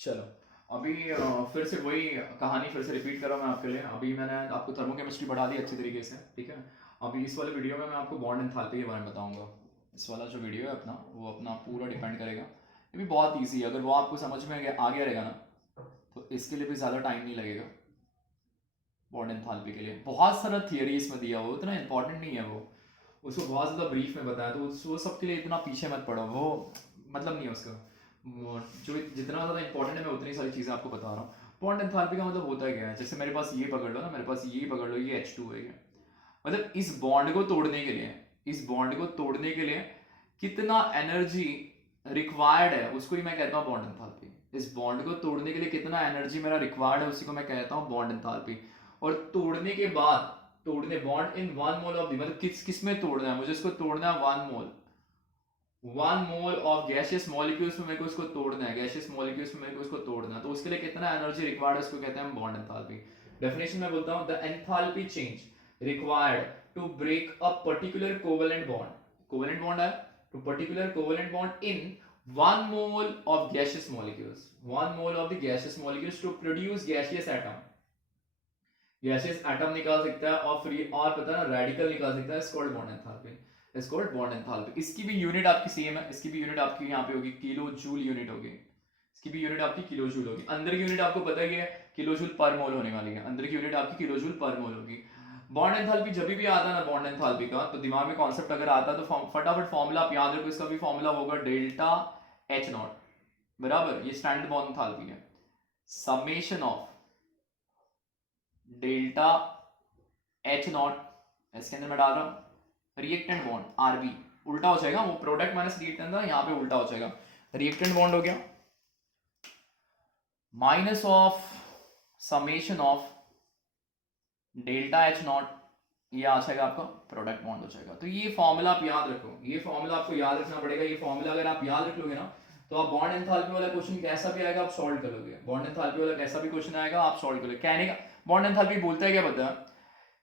चलो, अभी फिर से वही कहानी फिर से रिपीट कर रहा हूँ मैं आपके लिए। अभी मैंने आपको थर्मोकेमिस्ट्री पढ़ा दी अच्छी तरीके से, ठीक है। अभी इस वाले वीडियो में मैं आपको बॉन्ड एंथैल्पी के बारे में बताऊंगा। इस वाला जो वीडियो है अपना, वो अपना पूरा डिपेंड करेगा। ये भी बहुत ईजी है, अगर वो आपको समझ में आ गया रहेगा ना, तो इसके लिए भी ज़्यादा टाइम नहीं लगेगा। बॉन्ड एंथैल्पी के लिए बहुत सारा थियरी इसमें दिया हुआ, इतना इंपॉर्टेंट नहीं है वो। उसको बहुत ज़्यादा ब्रीफ में बताया, तो वो सब के लिए इतना पीछे मत पड़ो, वो मतलब नहीं है उसका। जो जितना ज़्यादा इंपॉर्टेंट है मैं उतनी सारी चीज़ें आपको बता रहा हूँ। बॉन्ड एंथैल्पी का मतलब होता क्या है, जैसे मेरे पास ये पकड़ लो ना, मेरे पास ये पकड़ लो, ये H2 है। मतलब इस बॉन्ड को तोड़ने के लिए, इस बॉन्ड को तोड़ने के लिए कितना एनर्जी रिक्वायर्ड है, उसको ही मैं कहता हूँ बॉन्ड एंथैल्पी। इस बॉन्ड को तोड़ने के लिए कितना एनर्जी मेरा रिक्वायर्ड है, उसी को मैं कहता हूँ बॉन्ड एंथैल्पी। और तोड़ने के बाद, तोड़ने bond in 1 mole of the, मतलब किस किस में तोड़ना है मुझे, इसको तोड़ना है 1 मोल। 1 मोल ऑफ गैसियस मॉलिक्यूल्स में मेरे को इसको तोड़ना है, गैसियस मॉलिक्यूल्स में मेरे को इसको तोड़ना है, तो उसके लिए कितना एनर्जी रिक्वायर्ड है, उसको कहते हैं बॉन्ड एंथैल्पी। डेफिनेशन में बोलता हूं, the enthalpy change required to break a particular covalent bond, covalent bond है, to particular covalent bond in 1 mole of gaseous molecules, 1 mole of the gaseous molecules to produce gaseous atom. Gaseous atom निकाल सकता है और free, और पता है radical निकाल सकता है, इसको बॉन्ड एंथैल्पी, इसको बॉन्ड एंथैल्पी। इसकी भी यूनिट आपकी सेम है, इसकी भी यूनिट आपकी यहाँ पे होगी, किलो जूल यूनिट होगी। इसकी भी यूनिट आपकी किलो जूल होगी। अंदर की यूनिट आपको पता ही है, किलो जूल पर मोल होने वाली है, अंदर की यूनिट आपकी किलो जूल पर मोल होगी। बॉन्ड एंथैल्पी जब भी आता है ना बॉन्ड एंथैल्पी का, तो दिमाग में कॉन्सेप्ट अगर आता है तो फटाफट फॉर्मूला आप याद रखो, इसका भी फॉर्मूला होगा डेल्टा H0 बराबर, ये स्टैंडर्ड बॉन्ड एंथैल्पी है, समेशन ऑफ डेल्टा H0, इसके अंदर मैं डाल रहा हूं रिएक्टेंट बॉन्ड आरबी, उल्टा हो जाएगा वो, प्रोडक्ट माइनस रिएक्टेंट था, यहाँ पे उल्टा हो जाएगा। रिएक्टेंट बॉन्ड हो गया minus of summation of delta H0, ये आ जाएगा आपका प्रोडक्ट बॉन्ड हो जाएगा। तो ये फॉर्मूला आप याद रखो, ये फॉर्मूला आपको याद रखना पड़ेगा। ये फॉर्मूला अगर आप याद रख लोगे ना, तो आप बॉन्ड एंथैल्पी वाला क्वेश्चन कैसा भी आएगा आप सॉल्व कर लोगे। बॉन्ड एंथैल्पी वाला कैसा भी क्वेश्चन आएगा आप सॉल्व कर लोगे। कहने का बॉन्ड एंथैल्पी बोलता है क्या पता है,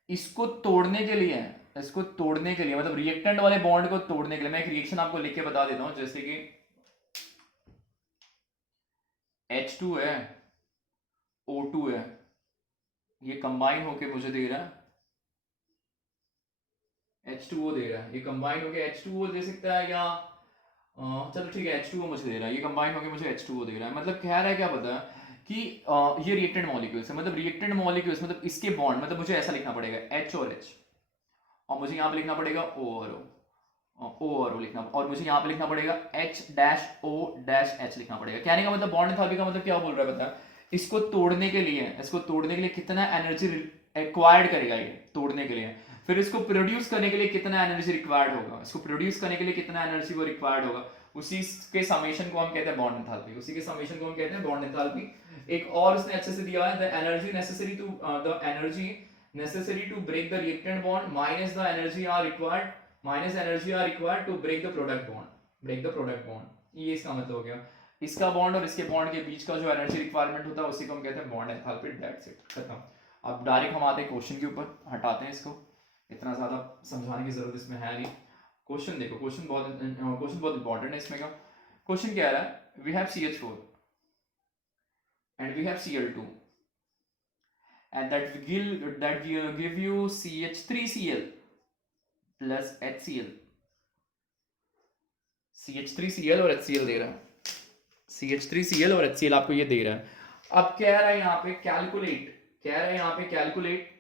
इसको तोड़ने के लिए, इसको तोड़ने के लिए मतलब रिएक्टेंट वाले बॉन्ड को तोड़ने के लिए, मैं एक रिएक्शन आपको लिख के बता देता हूं, जैसे कि H2 है, O2 है, ये कंबाइन होके मुझे दे रहा है H2O दे रहा है, ये कंबाइन होके H2O दे सकता है, या चलो ठीक है H2O मुझे दे रहा है, ये कंबाइन होके मुझे H2O दे रहा है। मतलब कह रहा है क्या पता है कि ये रिएक्टेंट मॉलिक्यूल्स है, मतलब रिएक्टेंट मॉलिक्यूल्स मतलब इसके बॉन्ड, मतलब मुझे ऐसा लिखना पड़ेगा H और H, और मुझे यहाँ पे लिखना पड़ेगा O और O लिखना, और मुझे यहाँ पे लिखना पड़ेगा H-O-H लिखना पड़ेगा। कहने का मतलब बॉन्ड एंथैल्पी का मतलब क्या बोल रहा है पता है, इसको तोड़ने के लिए, इसको तोड़ने के लिए कितना एनर्जी एक्वायर्ड करेगा ये तोड़ने के लिए, फिर इसको प्रोड्यूस करने के लिए कितना एनर्जी रिक्वायर्ड होगा, इसको प्रोड्यूस करने के लिए कितना एनर्जी वो रिक्वायर्ड होगा, उसी के समेशन को हम कहते हैं बॉन्ड एंथैल्पी, उसी के समेशन को हम कहते हैं बॉन्ड एंथैल्पी। एक और उसने अच्छे से दिया है, the energy necessary to, the energy necessary to break the reactant bond minus the energy are required, minus energy are required to break the product bond, break the product bond। ये इसका मतलब हो गया, इसका बॉन्ड और इसके bond के बीच का जो एनर्जी रिक्वायरमेंट होता है उसी को हम कहते हैं बॉन्ड एंथैल्पी। दैट्स इट, खत्म। अब डायरेक्ट हम आते हैं क्वेश्चन के ऊपर, हटाते हैं इसको, इतना ज़्यादा समझाने की जरूरत इसमें है नहीं। क्वेश्चन देखो, क्वेश्चन बहुत इंपॉर्टेंट है इसमें का। क्वेश्चन क्या आ रहा है, we have CH4 and we have Cl2 and that give you CH3Cl plus HCl, CH3Cl और HCl दे रहा है, CH3Cl और HCl आपको ये दे रहा है। अब कह रहा है यहाँ पे कैलकुलेट, कह रहा है यहाँ पे कैलकुलेट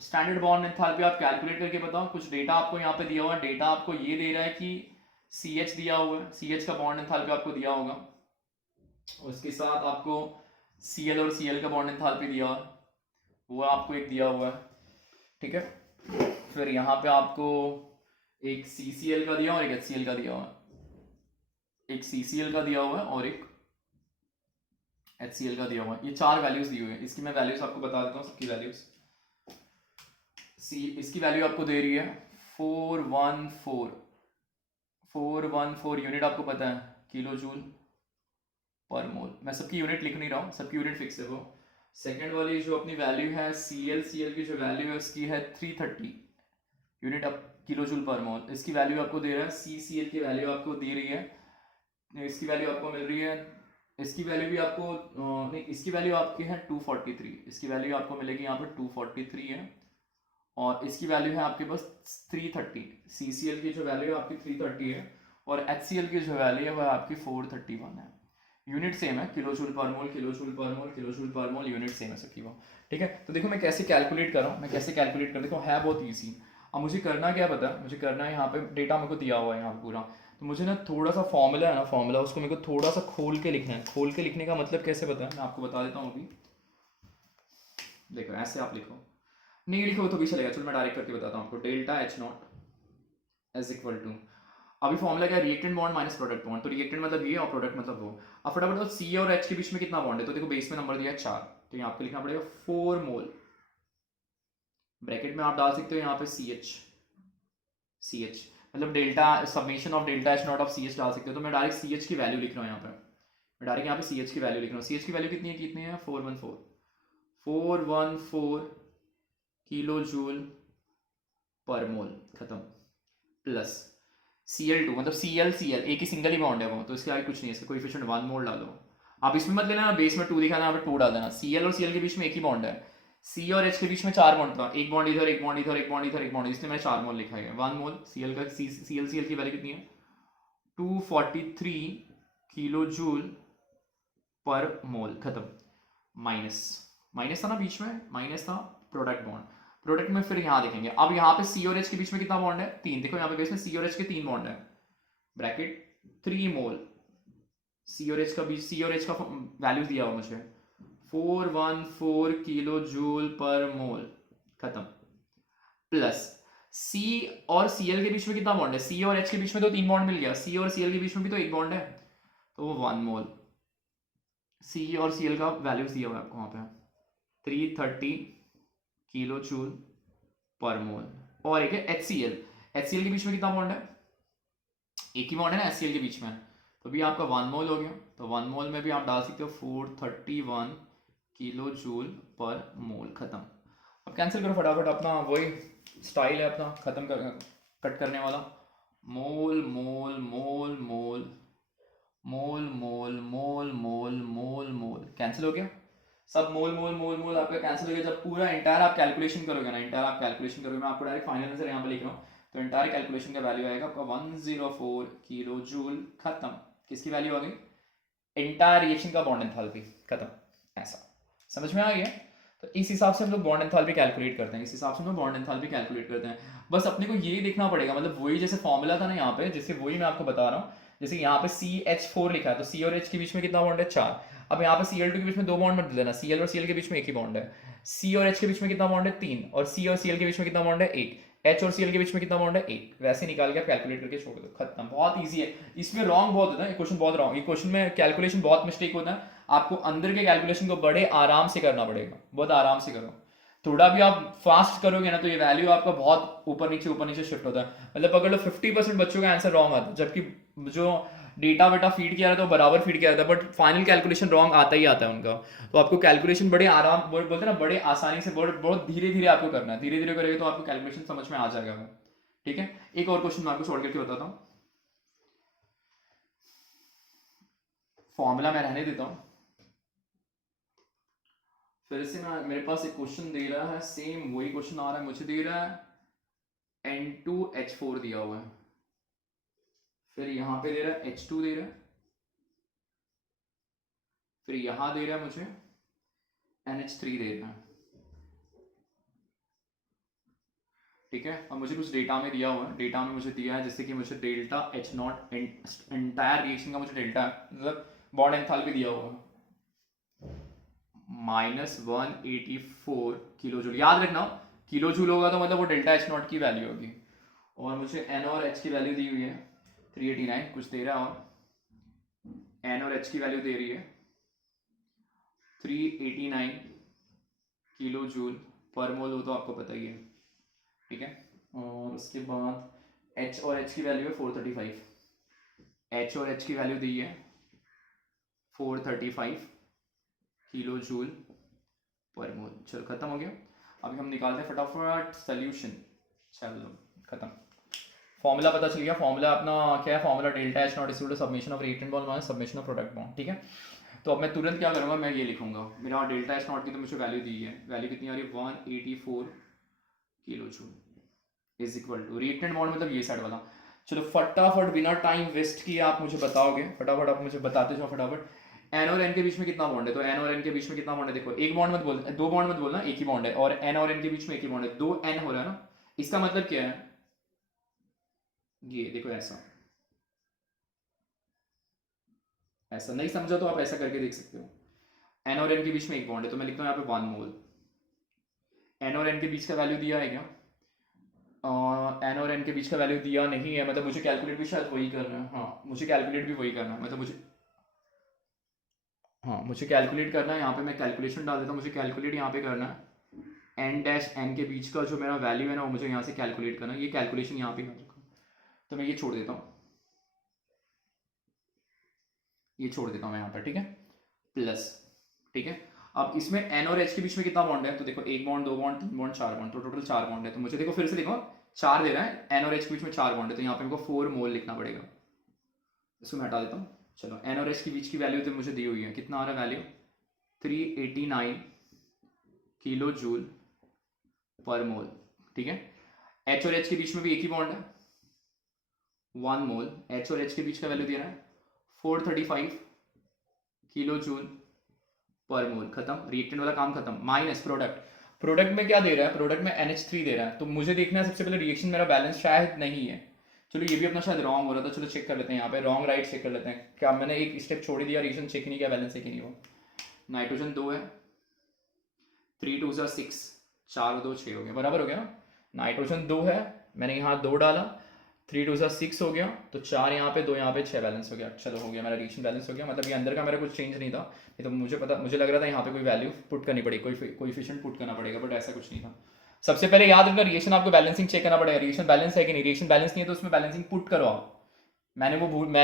स्टैंडर्ड बॉन्ड एंथैल्पी, आप कैलकुलेट करके बताओ। कुछ डेटा आपको यहाँ पे दिया हुआ है, डेटा आपको ये दे रहा है कि CH दिया हुआ है, CH का बॉन्ड एंथैल्पी आपको दिया होगा, उसके साथ आपको Cl और Cl का बॉन्ड एंथैल्पी दिया हुआ है, वो आपको एक दिया हुआ है, ठीक है। फिर यहाँ पे आपको एक CCl का दिया और एक HCl का दिया हुआ है, एक CCl का दिया हुआ है और एक HCl का दिया हुआ है। ये 4 वैल्यूज दी हुई है, इसकी मैं वैल्यूज आपको बता देता हूँ, सबकी वैल्यूज। इसकी वैल्यू आपको दे रही है 414 यूनिट, आपको पता है किलो जूल पर मोल। मैं सबकी यूनिट लिख नहीं रहा हूँ, सबकी यूनिट फिक्स है वो। सेकेंड वाली जो अपनी वैल्यू है Cl की जो वैल्यू है उसकी है 330 यूनिट अब किलो जूल पर मोल। इसकी वैल्यू आपको दे रहा है, CCl की वैल्यू आपको दे रही है इसकी वैल्यू आपको मिल रही है, इसकी वैल्यू भी आपको नहीं, इसकी वैल्यू आपकी है 243, इसकी वैल्यू आपको मिलेगी यहाँ पर 243 है, और इसकी वैल्यू है आपके पास 330। CCl की जो वैल्यू है आपकी 330 है, और HCl की जो वैल्यू है वह आपकी 431 है। यूनिट सेम है, किलो जूल पर मोल, किलो जूल पर मोल, किलो जूल पर मोल, यूनिट सेम है सबकी वो। ठीक है, तो देखो मैं कैसे कैलकुलेट कर रहा हूँ, मैं कैसे कैलकुलेट कर, देखो है बहुत ईजी। अब मुझे करना क्या पता है, मुझे करना है, यहाँ पे डेटा मेरे को दिया हुआ है यहाँ पे पूरा, तो मुझे ना थोड़ा सा फॉर्मूला है ना, फॉर्मूला उसको मेरे को थोड़ा सा खोल के लिखना है। खोल के लिखने का मतलब कैसे पता है, मैं आपको बता देता हूँ अभी। देखो ऐसे आप लिखो, नहीं लिखो तो भी चलेगा, चलो मैं डायरेक्ट करके बताता हूँ आपको। Delta H not is equal to, अभी फॉर्मूला क्या है, reactant bond minus product bond, तो रिएक्टेंट मतलब ये और प्रोडक्ट मतलब वो। अब फटाफट तो C और H के बीच में कितना बॉन्ड है, तो देखो बेस में नंबर दिया है 4, तो यहाँ आपको लिखना पड़ेगा 4 मोल, ब्रैकेट में आप डाल सकते हो यहाँ पे CH मतलब delta summation of delta H not of CH डाल सकते हो, तो मैं डायरेक्ट CH की वैल्यू लिख रहा हूँ यहाँ पे, मैं डायरेक्ट यहाँ पे CH की वैल्यू लिख रहा हूँ। CH की वैल्यू कितनी है 414 किलो जूल पर मोल, खत्म, प्लस Cl2 मतलब Cl एक ही सिंगल ही बॉन्ड है वो, तो इसके आगे कुछ नहीं है, इसका कोएफिशिएंट 1 मोल डालो। आप इसमें मत लेना बेस में 2 दिखाना, यहाँ पे 2 डाल देना। Cl और Cl के बीच में एक ही बॉन्ड है, C और H के बीच में 4 बॉन्ड था, एक बॉन्ड इधर, एक बॉन्ड इधर, एक बॉन्ड इधर, एक बॉन्ड, इसलिए मैंने 4 मोल लिखा है। 1 मोल Cl का, Cl की वैल्यू कितनी है 243 किलो जूल पर मोल, खत्म। माइनस, माइनस था ना बीच में, माइनस था प्रोडक्ट बॉन्ड, प्रोडक्ट में फिर यहाँ देखेंगे। अब यहाँ पे C और H के बीच में कितना बॉन्ड है 3, देखो यहाँ पे बेस में C और H के 3 बॉन्ड है, ब्रैकेट 3 मोल, C और H का बीच, C और H का वैल्यू दिया हुआ मुझे 414 किलो जूल पर मोल, खत्म, प्लस C और Cl के बीच में कितना बॉन्ड है, C और H के बीच में तो 3 बॉन्ड मिल गया, C और Cl के बीच में भी तो एक बॉन्ड है, तो वो 1 मोल। C और Cl का वैल्यूज दिया हुआ है आपको वहाँ पे 330 किलो जूल पर मोल, और एक है HCl के बीच में कितना बॉन्ड है, एक ही बॉन्ड है ना HCl के बीच में, तो भी आपका 1 मोल हो गया, तो 1 मोल में भी आप डाल सकते हो 431 किलो जूल पर मोल, खत्म। अब कैंसिल करो फटाफट, अपना वही स्टाइल है अपना खत्म कर, कट करने वाला, मोल मोल मोल मोल मोल मोल मोल मोल मोल मोल, कैंसिल हो गया सब, मोल मोल मोल मोल आपका कैंसिल हो गया। जब पूरा इंटायर आप कैलकुलेशन करोगे ना, इंटायर आप कैलकुलेशन करोगे, मैं आपको डायरेक्ट फाइनल आंसर यहाँ पे लिख रहा हूँ, तो इंटायर कैलकुलेशन का वैल्यू आएगा आपका 104 किलो जूल, खत्म। किसकी वैल्यू आ गई, इंटायर रिएक्शन का बॉन्ड एंथैल्पी, खत्म। ऐसा समझ में आ गया, तो इस हिसाब से हम लोग बॉन्ड एंथैल्पी कैलकुलेट करते हैं, इस हिसाब से हम लोग बॉन्ड एंथैल्पी कैलकुलेट करते हैं। बस अपने को ये देखना पड़ेगा, मतलब वही जैसे फॉर्मूला था ना यहाँ पे, जैसे वही मैं आपको बता रहा हूँ, जैसे यहाँ पे CH4 लिखा है, तो C और H के बीच में कितना बॉन्ड है 4, अब यहाँ पे Cl2 के बीच में 2 बॉन्ड मत लेना, Cl और Cl के बीच में एक ही बॉन्ड है, C और H के बीच में कितना बॉन्ड है 3, और C और Cl के बीच में कितना बॉन्ड है 1, H और Cl के बीच में कितना बॉन्ड है 1, वैसे निकाल के कैलकुलेट करके छोड़ दो, खत्म। बहुत ईजी है, इसमें रॉन्ग बहुत होता है, क्वेश्चन बहुत रॉन्ग, ये क्वेश्चन में कैलकुलेशन बहुत मिस्टेक होता है, आपको अंदर के कैलकुलेशन को बड़े आराम से करना पड़ेगा, बहुत आराम से करो। थोड़ा भी आप फास्ट करोगे ना तो ये वैल्यू आपका बहुत ऊपर नीचे शिफ्ट होता है, मतलब पकड़ लो 50% बच्चों का आंसर रॉन्ग आता है, जबकि जो डेटा बेटा फीड किया रहता है वो बराबर फीड किया रहता है, बट फाइनल कैलकुलेशन रॉन्ग आता ही आता है उनका। तो आपको कैलकुलेशन बड़े आराम, बोलते हैं ना, बड़े आसानी से, बहुत धीरे धीरे आपको करना है, धीरे धीरे करेंगे तो आपको कैलकुलेशन समझ में आ जाएगा वो। ठीक है, एक और क्वेश्चन मैं आपको शॉर्ट करके बताता हूँ, फॉर्मूला मैं रहने देता हूँ, फिर से मैं, मेरे पास एक क्वेश्चन दे रहा है, सेम वही क्वेश्चन आ रहा है, मुझे दे रहा है N2H4 दिया हुआ है, फिर यहाँ पे दे रहा है H2 दे रहा है, फिर यहाँ दे रहा है मुझे NH3 दे रहा है, ठीक है। और मुझे कुछ डेटा में दिया हुआ है, डेटा में मुझे दिया है जैसे कि मुझे delta H not, entire reaction का मुझे डेल्टा मतलब बॉन्ड एंथैल्पी दिया हुआ है -184 किलो जूल, याद रखना किलो जूल होगा तो मतलब वो डेल्टा H नॉट की वैल्यू होगी, और मुझे N और H की वैल्यू दी हुई है 389 कुछ दे रहा है, और N और H की वैल्यू दे रही है 389 किलो जूल पर मोल, वो तो आपको पता ही है, ठीक है। और उसके बाद H और H की वैल्यू है 435, H और H की वैल्यू दी है 435 किलो जूल पर मोल, चलो खत्म हो गया। अभी हम निकालते हैं फटाफट सोल्यूशन, चलो खत्म। फॉर्मूला पता चल गया। फॉर्मूला अपना क्या है, formula delta H not equal to submission of reactant bond minus submission of product bond, ठीक है। तो अब मैं तुरंत क्या करूँगा, मैं ये लिखूंगा, मेरा डेल्टा एच नॉट की तो मुझे वैल्यू दी है, वैल्यू कितनी आ रही है 184 kilo joule is equal to reactant bond मतलब ये साइड वाला। चलो फटाफट बिना टाइम वेस्ट किए आप मुझे बताओगे, फटाफट आप मुझे बताते जाओ फटाफट। एन और एन के बीच में कितना बॉन्ड है, तो एन और एन के बीच में कितना बॉन्ड है, देखो एक बॉन्ड मत बोल, दो बॉन्ड मत बोलना, एक ही बॉन्ड है, और एन और एन के बीच में एक ही बॉन्ड है, दो एन हो रहा है ना। इसका मतलब क्या है, ये देखो ऐसा, ऐसा नहीं समझा तो आप ऐसा करके देख सकते हो। एन और एन के बीच में एक बॉन्ड है तो मैं लिखता हूँ यहाँ पे 1 मोल। एन और एन के बीच का वैल्यू दिया है क्या, एन और एन के बीच का वैल्यू दिया नहीं है, मतलब मुझे कैलकुलेट भी शायद वही करना है, हाँ मुझे कैलकुलेट भी वही करना है, मतलब मुझे, हाँ मुझे कैलकुलेट करना है, यहाँ पे मैं कैलकुलेशन डाल देता हूँ, मुझे कैलकुलेट यहाँ पे करना है। एन डैश एन के बीच का जो मेरा वैल्यू है ना वो मुझे यहाँ से कैलकुलेट करना है, ये कैलकुलेशन यहाँ पे कर रखा हूँ, तो मैं ये छोड़ देता हूँ, ये छोड़ देता हूँ मैं यहाँ पर, ठीक है, प्लस, ठीक है। अब इसमें एन और एच के बीच में कितना बॉन्ड है, तो देखो एक बॉन्ड, दो बॉन्ड, तीन बॉन्ड, चार बॉन्ड, तो टोटल 4 बॉन्ड है, तो मुझे देखो फिर से देखो 4 दे रहा है, एन और एच के बीच में 4 बॉन्ड है, तो यहाँ पे मेरे को 4 मोल लिखना पड़ेगा, इसको मैं हटा देता हूँ। चलो एन और एच के बीच की वैल्यू तो मुझे दी हुई है, कितना आ रहा है वैल्यू 389 किलो जूल पर मोल, ठीक है। एच और एच के बीच में भी एक ही बॉन्ड है 1 मोल, एच और एच के बीच का वैल्यू दे रहा है 435 किलो जूल पर मोल, खत्म, रिएक्टेंट वाला काम खत्म। माइनस प्रोडक्ट, प्रोडक्ट में क्या दे रहा है, प्रोडक्ट में NH3 दे रहा है, तो मुझे देखना है सबसे पहले रिएक्शन मेरा बैलेंस शायद नहीं है, चलो ये भी अपना शायद रॉन्ग हो रहा था, चलो चेक कर लेते हैं यहाँ पे, रॉन्ग राइट चेक कर लेते हैं, क्या मैंने एक स्टेप छोड़ दिया, रिएक्शन चेक नहीं किया बैलेंस है कि नहीं। वो नाइट्रोजन 2 है, 3 2 6, 4 2 6 हो गया, बराबर हो गया ना। नाइट्रोजन 2 है, मैंने यहाँ 2 डाला, 3 2 6 हो गया, तो 4 यहाँ पे 2 यहाँ पे 6 बैलेंस हो गया, चलो हो गया मेरा रिएक्शन बैलेंस हो गया, मतलब ये अंदर का मेरा कुछ चेंज नहीं था, ये तो मुझे लग रहा था यहाँ पे कोई वैल्यू पुट करनी पड़ेगी, कोई कोएफिशिएंट पुट करना पड़ेगा, बट ऐसा कुछ नहीं था। सबसे पहले याद रखना रिएक्शन आपको बैलेंसिंग चेक करना पड़ेगा, रिएक्शन बैलेंस है कि नहीं, रिएक्शन बैलेंस नहीं है तो उसमें बैलेंसिंग पुट करो आप, मैंने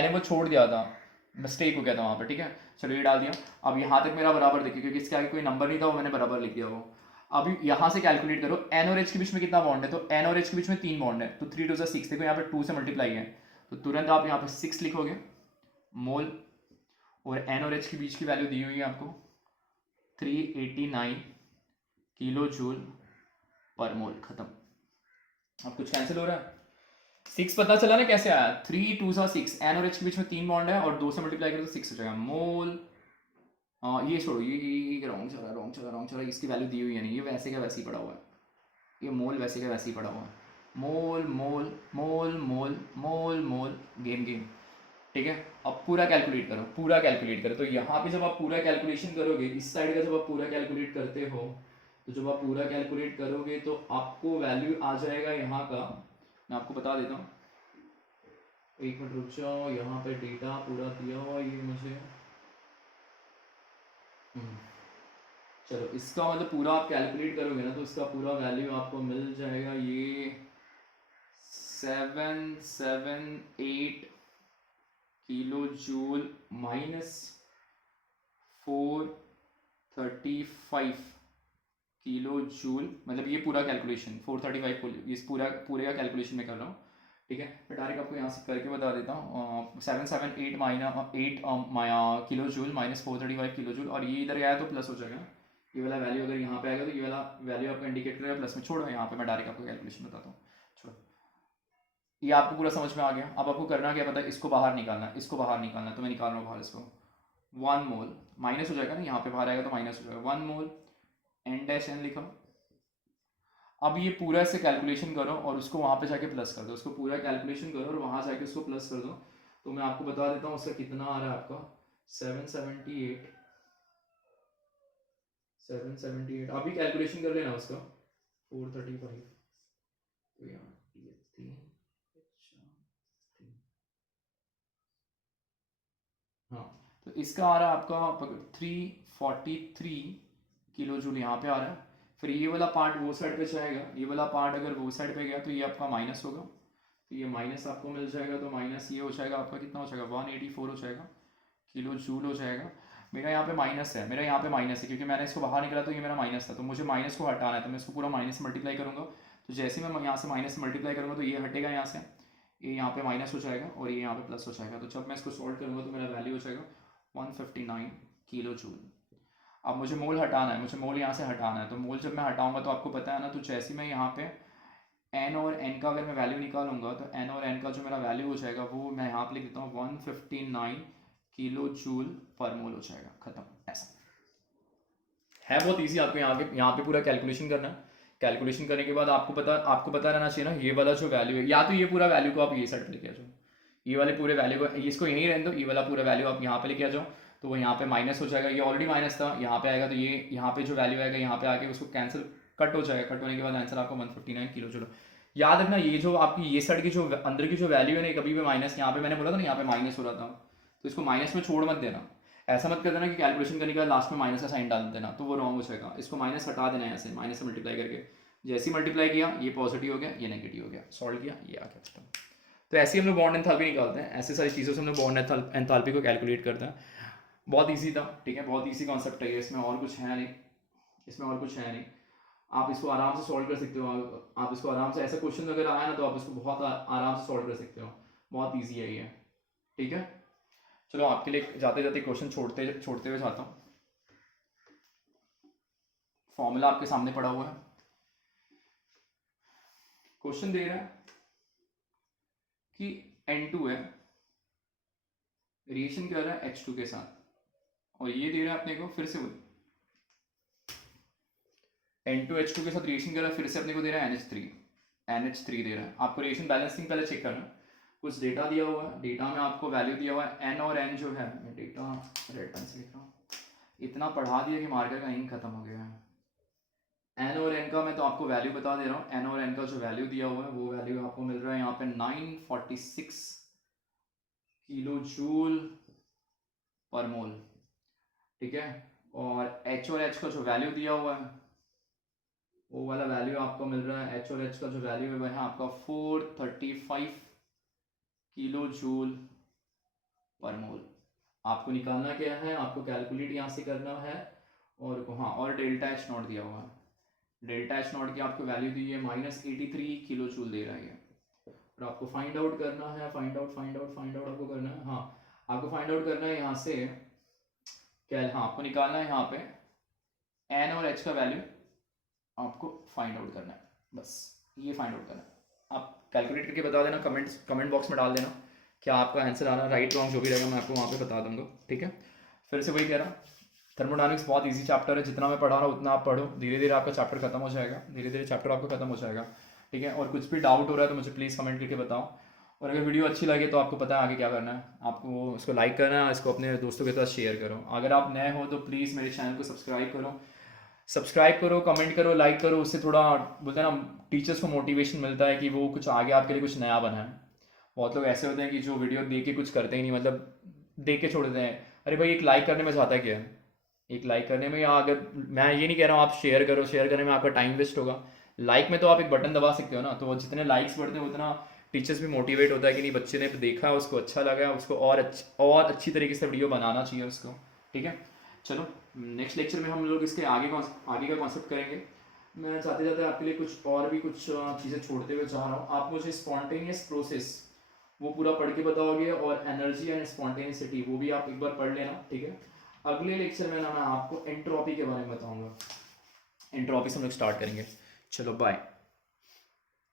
वो छोड़ दिया था, मिस्टेक हो गया था वहाँ पर, ठीक है। चलो ये डाल दिया, अब यहाँ तक मेरा बराबर देखिए, क्योंकि इसके आगे कोई नंबर नहीं था वो मैंने बराबर लिख दिया वो। अभी यहाँ से कैलकुलेट करो एन और एच के बीच में कितना बॉन्ड है, तो एन और एच के बीच में 3 बॉन्ड है, तो 3 2 6, देखो यहाँ पे 2 से मल्टीप्लाई है, तो तुरंत आप यहाँ पे 6 लिखोगे मोल, और एन और एच के बीच की वैल्यू दी हुई है आपको 389 किलो जूल पर मोल, खत्म। अब कुछ कैंसिल हो रहा है, 6 पता चला ना कैसे आया, 3 2 6, एन और एच के बीच में 3 बॉन्ड है और 2 से मल्टीप्लाई करो तो 6 हो जाएगा मोल। ये छोड़ो, ये रॉन्ग चल रहा है, रॉन्ग चल रहा है, रॉन्ग चल रहा है, इसकी वैल्यू दी हुई है नहीं, ये वैसे का वैसे ही पड़ा हुआ है, ये मोल वैसे का वैसे ही पड़ा हुआ है, मोल मोल मोल मोल मोल मोल, गेम गेम, ठीक है। अब पूरा कैलकुलेट करो, पूरा कैलकुलेट करो, तो यहाँ पे जब आप पूरा कैलकुलेशन करोगे, इस साइड का जब आप पूरा कैलकुलेट करते हो, तो जब आप पूरा कैलकुलेट करोगे तो आपको वैल्यू आ जाएगा यहाँ का, मैं आपको बता देता हूँ, एक मिनट रुक जाओ, यहाँ पे डेटा पूरा दिया हुआ ये मुझे, चलो इसका मतलब पूरा आप कैलकुलेट करोगे ना तो इसका पूरा वैल्यू आपको मिल जाएगा, ये 778 kilo joule minus 435 kilo joule, मतलब ये पूरा कैलकुलेशन 435 को इस पूरे का कैलकुलेशन में कर रहा हूँ, ठीक है। मैं डायरेक्ट आपको यहाँ से करके बता देता हूँ, 778 8 kilo joule minus 435 kilo joule, और ये इधर आया तो प्लस हो जाएगा, ये वाला वैल्यू अगर यहाँ पे आएगा तो ये वाला वैल्यू आपको इंडिकेट करेगा प्लस में, छोड़ो यहाँ पे मैं डायरेक्ट आपको कैलकुलेशन बताता हूँ, छोड़ो, ये आपको पूरा समझ में आ गया। अब आपको करना क्या पता है, इसको बाहर निकालना, इसको बाहर निकालना, तो मैं निकाल रहा हूँ बाहर इसको, 1 मोल माइनस हो जाएगा ना, यहाँ पे बाहर आएगा तो माइनस हो जाएगा, 1 मोल एन डैश एन लिखा। अब ये पूरा ऐसे कैलकुलेशन करो और उसको वहाँ पे जाके प्लस कर दो, उसको पूरा कैलकुलेशन करो और वहाँ जाके उसको प्लस कर दो, तो मैं आपको बता देता हूँ उसका कितना आ रहा है आपका 778 अभी कैलकुलेशन कर लेना उसका 435, तो यहाँ ये 3 हाँ, तो इसका आ रहा है आपका 343 किलो जूल यहाँ पे आ रहा है, फिर ये वाला पार्ट वो साइड पे जाएगा, ये वाला पार्ट अगर वो साइड पे गया तो ये आपका माइनस होगा, तो ये माइनस आपको मिल जाएगा, तो माइनस ये हो जाएगा आपका कितना हो जाएगा 184 हो जाएगा किलो जूल हो जाएगा। मेरा यहाँ पे माइनस है, मेरा यहाँ पे माइनस है क्योंकि मैंने इसको बाहर निकला तो ये मेरा माइनस था, तो मुझे माइनस को हटाना है, तो मैं इसको पूरा माइनस मल्टीप्लाई करूँगा, तो जैसे ही मैं यहाँ से माइनस मल्टीप्लाई करूँगा तो ये हटेगा यहाँ से, ये यहाँ पे माइनस हो जाएगा और ये यहाँ पे प्लस हो जाएगा। तो जब मैं इसको सॉल्व करूँगा तो मेरा वैल्यू हो जाएगा 159 किलो जूल। अब मुझे मोल हटाना है, मुझे मोल यहाँ से हटाना है। तो मोल जब मैं हटाऊंगा तो आपको पता है ना, तो जैसे मैं यहाँ पे एन और एन का अगर मैं वैल्यू निकालूंगा तो एन और एन का जो मेरा वैल्यू हो जाएगा वो मैं यहाँ पे लिख देता हूँ 159 किलो जूल पर मोल हो जाएगा, खत्म। ऐसा है, बहुत ईजी। आपको यहाँ पे पूरा कैलकुलेशन करना है। कैलकुलेशन करने के बाद आपको पता रहना चाहिए ना, ये वाला जो वैल्यू है, या तो ये पूरा वैल्यू को आप ये साइड पे लेके आ जाओ, ये वाले पूरे वैल्यू को इसको यहीं रहने दो, ये वाला पूरा वैल्यू आप यहाँ पे लेके आ जाओ, तो वो यहाँ पे माइनस हो जाएगा। ये ऑलरेडी माइनस था, यहाँ पे आएगा तो ये यहाँ पे जो वैल्यू आएगा यहाँ पे आके उसको कैंसिल कट हो जाएगा। कट होने के बाद आंसर आपको 159 किलो जूल। याद रखना, ये जो आपकी ये साइड की जो अंदर की जो वैल्यू है ना, कभी भी माइनस, यहाँ पे मैंने बोला था ना यहाँ पे माइनस हो रहा था, तो इसको माइनस में छोड़ मत देना। ऐसा मत कर देना कि कैलकुलेशन करने के बाद लास्ट में माइनस का साइन डाल देना, तो वो रॉन्ग हो जाएगा। इसको माइनस हटा देना है, ऐसे माइनस से मल्टीप्लाई करके। जैसे ही मल्टीप्लाई किया ये पॉजिटिव हो गया, ये नेगेटिव हो गया, सॉल्व किया, ये आ गया। तो ऐसे ही हम लोग बॉन्ड एंथैल्पी निकालते हैं, ऐसे सारी चीज़ों से हम लोग बॉन्ड एंथैल्पी को कैलकुलेट करते हैं। बहुत ईजी था, ठीक है, बहुत ईजी कॉन्सेप्ट है ये, इसमें और कुछ है नहीं, इसमें और कुछ है नहीं। आप इसको आराम से सॉल्व कर सकते हो। आप इसको आराम से, ऐसा क्वेश्चन अगर आया ना तो आप इसको बहुत आराम से सॉल्व कर सकते हो। बहुत ईजी है ये, ठीक है। चलो आपके लिए जाते जाते क्वेश्चन छोड़ते हुए जाता हूँ। फॉर्मूला आपके सामने पड़ा हुआ है, क्वेश्चन दे रहा है कि N2 है, रिएक्शन कर रहा है H2 के साथ, और ये दे रहा है अपने को फिर से N2 H2 के साथ रिएक्शन कर रहा है, फिर से अपने को दे रहा है NH3 दे रहा है। आपको रिएक्शन बैलेंसिंग पहले चेक करना है। कुछ डेटा दिया हुआ है, डेटा में आपको वैल्यू दिया हुआ है N और N जो है, मैं डेटा रेड पेन से लिख रहा हूँ, इतना पढ़ा दिया कि मार्कर का इंक खत्म हो गया है। N और N का मैं तो आपको वैल्यू बता दे रहा हूँ। N और N का जो वैल्यू दिया हुआ है वो वैल्यू आपको मिल रहा है यहाँ पे 946 किलो जूल पर मोल, ठीक है। और H और H का जो वैल्यू दिया हुआ है वो वाला वैल्यू आपको मिल रहा है, H और H का जो वैल्यू है वह है आपका 435 किलो जूल पर मोल। आपको निकालना क्या है, आपको कैलकुलेट यहाँ से करना है। और हाँ, और डेल्टा एच नॉट दिया हुआ है, डेल्टा एच नॉट की आपको वैल्यू दी है -83 किलो जूल दे रहा है। और आपको फाइंड आउट करना है, फाइंड आउट आपको करना है, हाँ आपको फाइंड आउट करना है यहाँ से क्या, हाँ आपको निकालना है यहाँ पे एन और एच का वैल्यू आपको फाइंड आउट करना है, बस ये फाइंड आउट करना है। आप कैलकुलेट करके बता देना, कमेंट बॉक्स में डाल देना क्या आपका आंसर आ रहा है, राइट रॉन्ग जो भी रहेगा मैं आपको वहाँ पे बता दूंगा, ठीक है। फिर से वही कह रहा, थर्मोडायनामिक्स बहुत इजी चैप्टर है, जितना मैं पढ़ा रहा हूँ उतना आप पढ़ो, धीरे धीरे आपका चैप्टर खत्म हो जाएगा, धीरे धीरे चैप्टर आपका खत्म हो जाएगा, ठीक है। और कुछ भी डाउट हो रहा है तो मुझे प्लीज़ कमेंट करके बताओ। और अगर वीडियो अच्छी लगे तो आपको पता है आगे क्या करना है, आपको उसको लाइक करना है, इसको अपने दोस्तों के साथ शेयर करो। अगर आप नए हो तो प्लीज़ मेरे चैनल को सब्सक्राइब करो, कमेंट करो, लाइक करो, उससे थोड़ा बोलते हैं ना टीचर्स को मोटिवेशन मिलता है कि वो कुछ आगे आपके लिए कुछ नया बनाए। बहुत लोग ऐसे होते हैं कि जो वीडियो देख के कुछ करते ही नहीं, मतलब देख के छोड़ देते हैं। अरे भाई एक लाइक करने में जाता क्या है, एक लाइक करने में, या अगर मैं ये नहीं कह रहा हूँ आप शेयर करो, शेयर करने में आपका टाइम वेस्ट होगा। लाइक में तो आप एक बटन दबा सकते हो ना, तो जितने लाइक्स बढ़ते हैं उतना टीचर्स भी मोटिवेट होता है कि नहीं बच्चे ने देखा, उसको अच्छा लगा, उसको और अच्छी तरीके से वीडियो बनाना चाहिए उसको, ठीक है। चलो नेक्स्ट लेक्चर में हम लोग इसके आगे का कॉन्सेप्ट करेंगे। मैं जाते जाते आपके लिए कुछ चीज़ें छोड़ते हुए जा रहा हूँ। आप मुझे स्पॉन्टेनियस प्रोसेस वो पूरा पढ़ के बताओगे, और एनर्जी एंड स्पॉन्टेनियसिटी वो भी आप एक बार पढ़ लेना, ठीक है। अगले लेक्चर में ना मैं आपको एंट्रोपी के बारे में बताऊंगा, एंट्रोपी से हम लोग स्टार्ट करेंगे। चलो बाय।